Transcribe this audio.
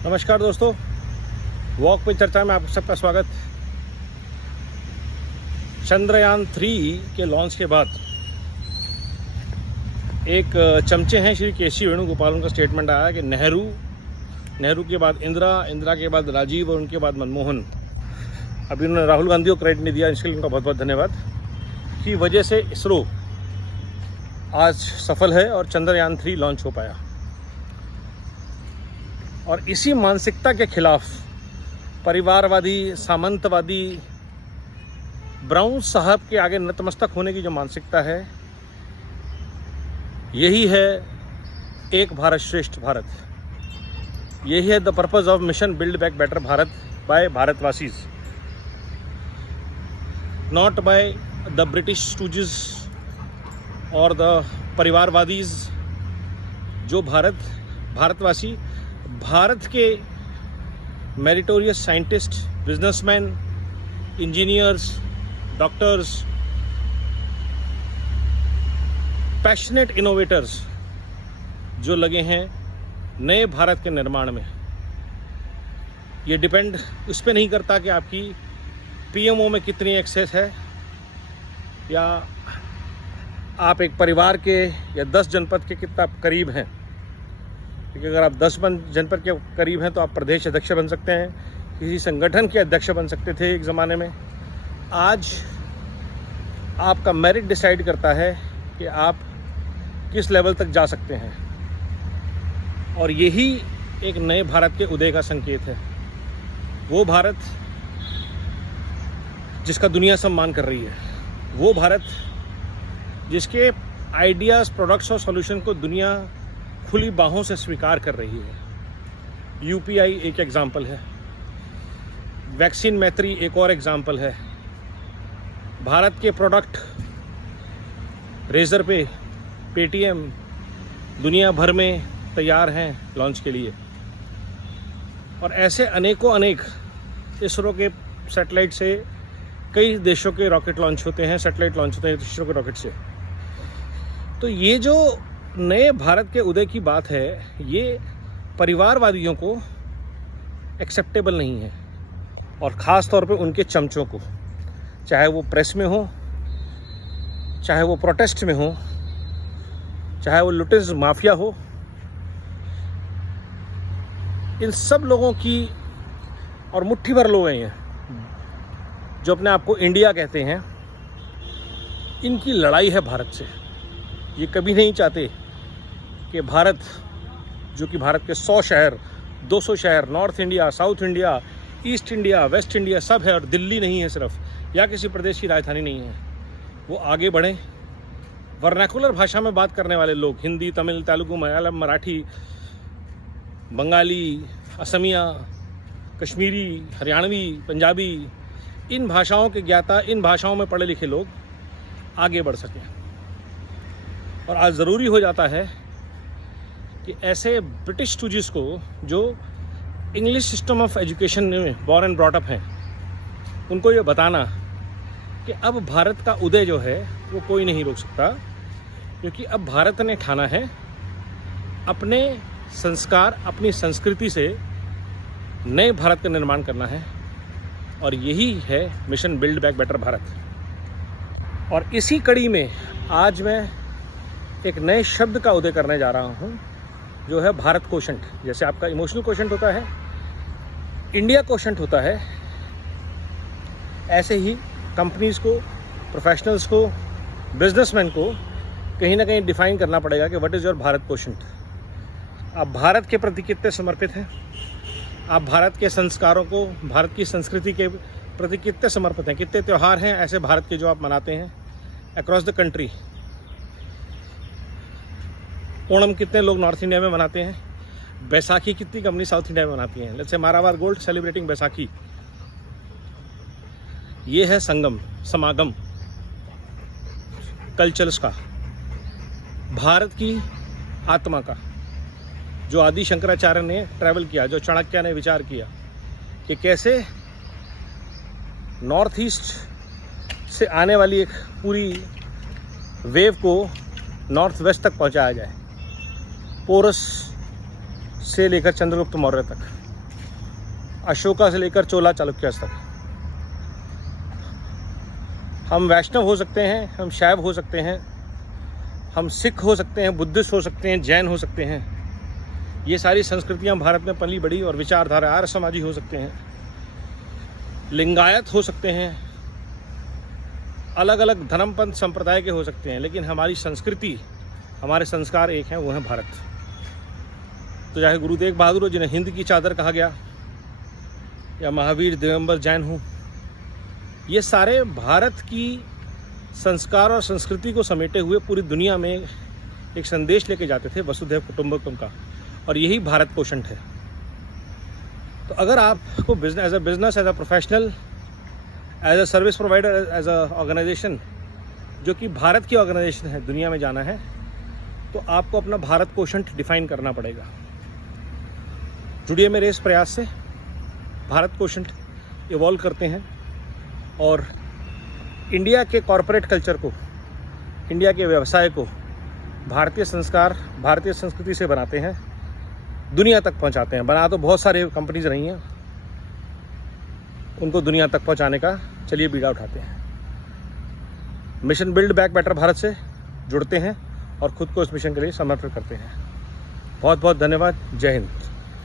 नमस्कार दोस्तों, वॉक पे चर्चा में आप सबका स्वागत। चंद्रयान 3 के लॉन्च के बाद एक चमचे हैं श्री केसी वेणुगोपाल, उनका स्टेटमेंट आया कि नेहरू के बाद इंदिरा के बाद राजीव और उनके बाद मनमोहन। अभी उन्होंने राहुल गांधी को क्रेडिट नहीं दिया, इसके लिए उनका बहुत बहुत धन्यवाद। की वजह से इसरो आज सफल है और चंद्रयान 3 लॉन्च हो पाया। और इसी मानसिकता के खिलाफ परिवारवादी, सामंतवादी, ब्राउन साहब के आगे नतमस्तक होने की जो मानसिकता है, यही है एक भारत श्रेष्ठ भारत। यही है the purpose of mission build back better Bharat by भारतवासीज, not by the British stooges और द परिवारवादीज। जो भारतवासी भारत के meritorious scientist, businessman, engineers, doctors, passionate innovators जो लगे हैं नए भारत के निर्माण में। ये डिपेंड इस पे नहीं करता कि आपकी पीएमओ में कितनी एक्सेस है या आप एक परिवार के या 10 जनपद के कितना करीब हैं। क्योंकि अगर आप 10 जनपद के करीब हैं तो आप प्रदेश अध्यक्ष बन सकते हैं, किसी संगठन के अध्यक्ष बन सकते थे एक ज़माने में। आज आपका मेरिट डिसाइड करता है कि आप किस लेवल तक जा सकते हैं, और यही एक नए भारत के उदय का संकेत है। वो भारत जिसका दुनिया सम्मान कर रही है, वो भारत जिसके आइडियाज़, प्रोडक्ट्स और सॉल्यूशन को दुनिया खुली बाहों से स्वीकार कर रही है। यूपीआई एक एग्जाम्पल है, वैक्सीन मैत्री एक और एग्जाम्पल है। भारत के प्रोडक्ट रेजर पे, पेटीएम दुनिया भर में तैयार हैं लॉन्च के लिए। और ऐसे अनेक इसरो के सैटेलाइट से कई देशों के रॉकेट लॉन्च होते हैं, सैटेलाइट लॉन्च होते हैं इसरो के रॉकेट से। तो ये जो नए भारत के उदय की बात है, ये परिवारवादियों को एक्सेप्टेबल नहीं है, और ख़ास तौर पे उनके चमचों को, चाहे वो प्रेस में हो, चाहे वो प्रोटेस्ट में हो, चाहे वो लुटेज माफिया हो। इन सब लोगों की, और मुट्ठी भर लोग हैं जो अपने आप को इंडिया कहते हैं, इनकी लड़ाई है भारत से। ये कभी नहीं चाहते कि भारत, जो कि भारत के 100 शहर, 200 शहर, north India, south India, east India, waste India सब है, और दिल्ली नहीं है सिर्फ, या किसी प्रदेश की राजधानी नहीं है, वो आगे बढ़ें। वर्नाकुलर भाषा में बात करने वाले लोग, हिंदी, तमिल, तेलुगु, मलयालम, मराठी, बंगाली, असमिया, कश्मीरी, हरियाणवी, पंजाबी, इन भाषाओं के ज्ञाता, इन भाषाओं में पढ़े लिखे लोग आगे बढ़ सकें। और आज ज़रूरी हो जाता है कि ऐसे ब्रिटिश स्टूजेस को, जो इंग्लिश सिस्टम ऑफ एजुकेशन में बॉर्न एंड ब्रॉट अप हैं, उनको ये बताना कि अब भारत का उदय जो है वो कोई नहीं रोक सकता। क्योंकि अब भारत ने ठाना है अपने संस्कार, अपनी संस्कृति से नए भारत का निर्माण करना है, और यही है mission build back better Bharat. और इसी कड़ी में आज मैं एक नए शब्द का उदय करने जा रहा हूँ, जो है भारत कोशंट। जैसे आपका इमोशनल कोशंट होता है, इंडिया कोशंट होता है, ऐसे ही कंपनीज को, प्रोफेशनल्स को, बिजनेसमैन को कहीं ना कहीं डिफाइन करना पड़ेगा कि what is your Bharat quotient. आप भारत के प्रति कितने समर्पित हैं, आप भारत के संस्कारों को, भारत की संस्कृति के प्रति कितने समर्पित हैं। कितने त्यौहार हैं ऐसे भारत के जो आप मनाते हैं अक्रॉस द कंट्री। ओणम कितने लोग नॉर्थ इंडिया में मनाते हैं, बैसाखी कितनी कंपनी साउथ इंडिया में मनाती हैं। Let's say Marawar gold celebrating Baisakhi. ये है समागम कल्चर्स का, भारत की आत्मा का, जो आदि शंकराचार्य ने ट्रैवल किया, जो चाणक्य ने विचार किया कि कैसे नॉर्थ ईस्ट से आने वाली एक पूरी वेव को नॉर्थ वेस्ट तक पहुंचाया जाए, पोरस से लेकर चंद्रगुप्त मौर्य तक। अशोका से लेकर चोला चालुक्य तक। हम वैष्णव हो सकते हैं, हम शैव हो सकते हैं, हम सिख हो सकते हैं, बुद्धिस्ट हो सकते हैं, जैन हो सकते हैं। ये सारी संस्कृतियां भारत में पली बड़ी और विचारधारा आर्य समाजी हो सकते हैं, लिंगायत हो सकते हैं, अलग अलग धर्मपंथ संप्रदाय के हो सकते हैं, लेकिन हमारी संस्कृति, हमारे संस्कार एक हैं, वो हैं भारत। तो चाहे गुरु तेग बहादुर हो, जिन्हें हिंद की चादर कहा गया, या महावीर दिगंबर जैन हो, ये सारे भारत की संस्कार और संस्कृति को समेटे हुए पूरी दुनिया में एक संदेश लेके जाते थे, वसुधैव कुटुंबकम का, और यही भारत पोषण है। तो अगर आपको as a professional, as a service provider, as a organisation जो कि भारत की ऑर्गेनाइजेशन है, दुनिया में जाना है, तो आपको अपना भारत पोषण डिफाइन करना पड़ेगा। जुड़िए मेरे इस प्रयास से, भारत पोषण इवॉल्व करते हैं और इंडिया के कॉरपोरेट कल्चर को, इंडिया के व्यवसाय को भारतीय संस्कार, भारतीय संस्कृति से बनाते हैं, दुनिया तक पहुंचाते हैं। बना तो बहुत सारे कंपनीज रही हैं, उनको दुनिया तक पहुंचाने का चलिए बीड़ा उठाते हैं। Mission build back better Bharat से जुड़ते हैं और खुद को इस मिशन के लिए समर्पित करते हैं। बहुत बहुत धन्यवाद। जय हिंद।